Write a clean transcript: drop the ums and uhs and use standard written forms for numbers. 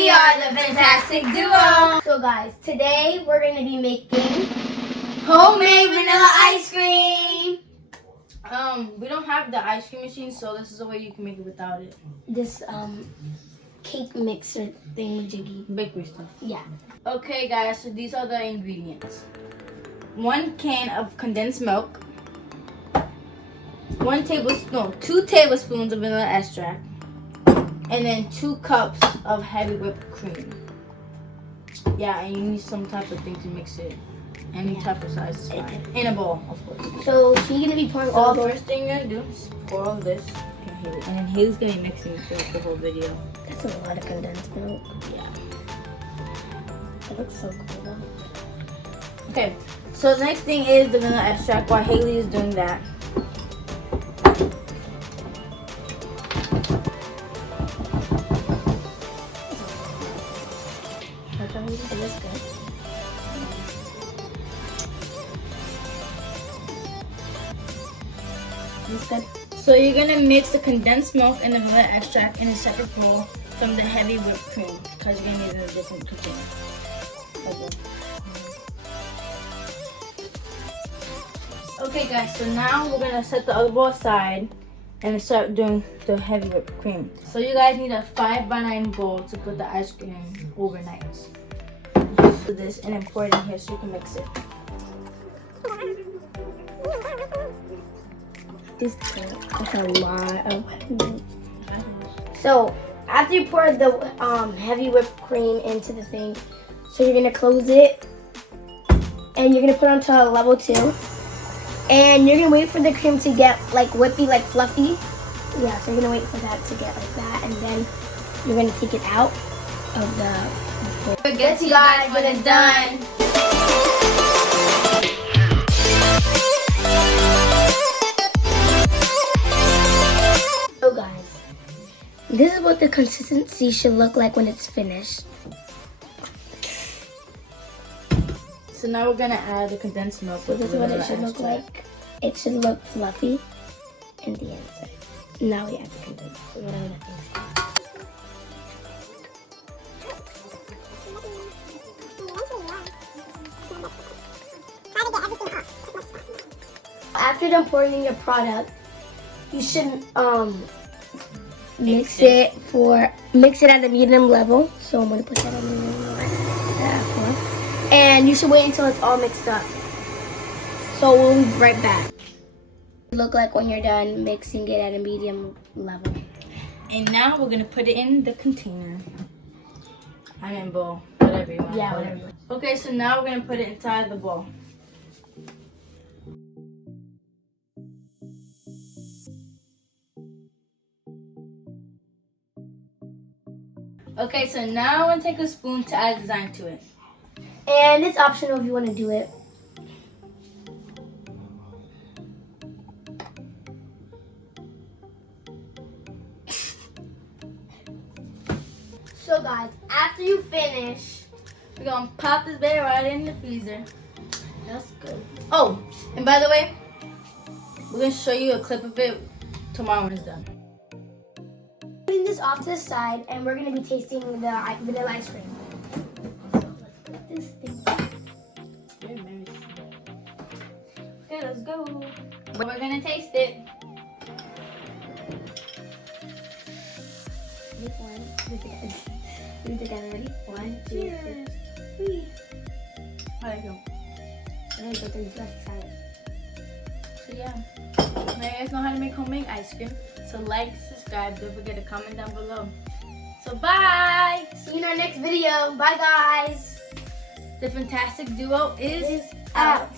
we are the Fantastic Duo. So guys, today we're going to be making homemade vanilla ice cream. We don't have the ice cream machine, so this is a way you can make it without it. this cake mixer thing, jiggy. Bakery stuff. Yeah. Okay guys, so these are the ingredients. 1 can of condensed milk. 2 tablespoons of vanilla extract. And then 2 cups of heavy whipped cream. Yeah, and you need some type of thing to mix it. Any type of size is fine. In a bowl, of course. So she's gonna be pouring So all the the. first thing you're gonna do is pour all this. And then Haley's gonna be mixing it throughout the whole video. That's a lot of condensed milk. Yeah. It looks so cool though. Okay, so the next thing is the vanilla extract while Haley is doing that. It looks good. Looks good. So you're gonna mix the condensed milk and the vanilla extract in a separate bowl from the heavy whipped cream because you're gonna need it in a different container. Okay guys, so now we're gonna set the other bowl aside and start doing the heavy whipped cream. So you guys need a 5x9 bowl to put the ice cream overnight. Do this and then pour it in here so you can mix it. This is like a lot of milk. So after you pour the heavy whipped cream into the thing, so you're gonna close it and you're gonna put it onto level 2. And you're gonna wait for the cream to get like whippy, like fluffy. Yeah, so you're gonna wait for that to get like that, and then you're gonna take it out of the. Forget to you guys when it's done. So guys, this is what the consistency should look like when it's finished. So now we're gonna add the condensed milk. So this is what it should look like. It should look fluffy in the inside. Now we add the condensed milk. After done pouring in your product, you should mix it at a medium level. So I'm gonna put that on the medium level. And you should wait until it's all mixed up. So we'll be right back. Look like when you're done mixing it at a medium level. And now we're gonna put it in the container. I mean bowl, whatever you want. Yeah, whatever. Okay, so now we're gonna put it inside the bowl. Okay, so now I'm gonna take a spoon to add design to it. And it's optional if you want to do it. So guys, after you finish, We're gonna pop this baby right in the freezer. that's good. Oh, and by the way, we're gonna show you a clip of it tomorrow when it's done. Putting this off to the side, and we're gonna be tasting the vanilla ice cream. So let's put this thing. Okay, let's go. We're gonna taste it. This one, do it together. Ready? 1, 2, 3. There you go. And then put things left side. So yeah, now you guys know how to make homemade ice cream. So like, subscribe, don't forget to comment down below. So bye! See you in our next video. Bye guys. The Fantastic Duo is out.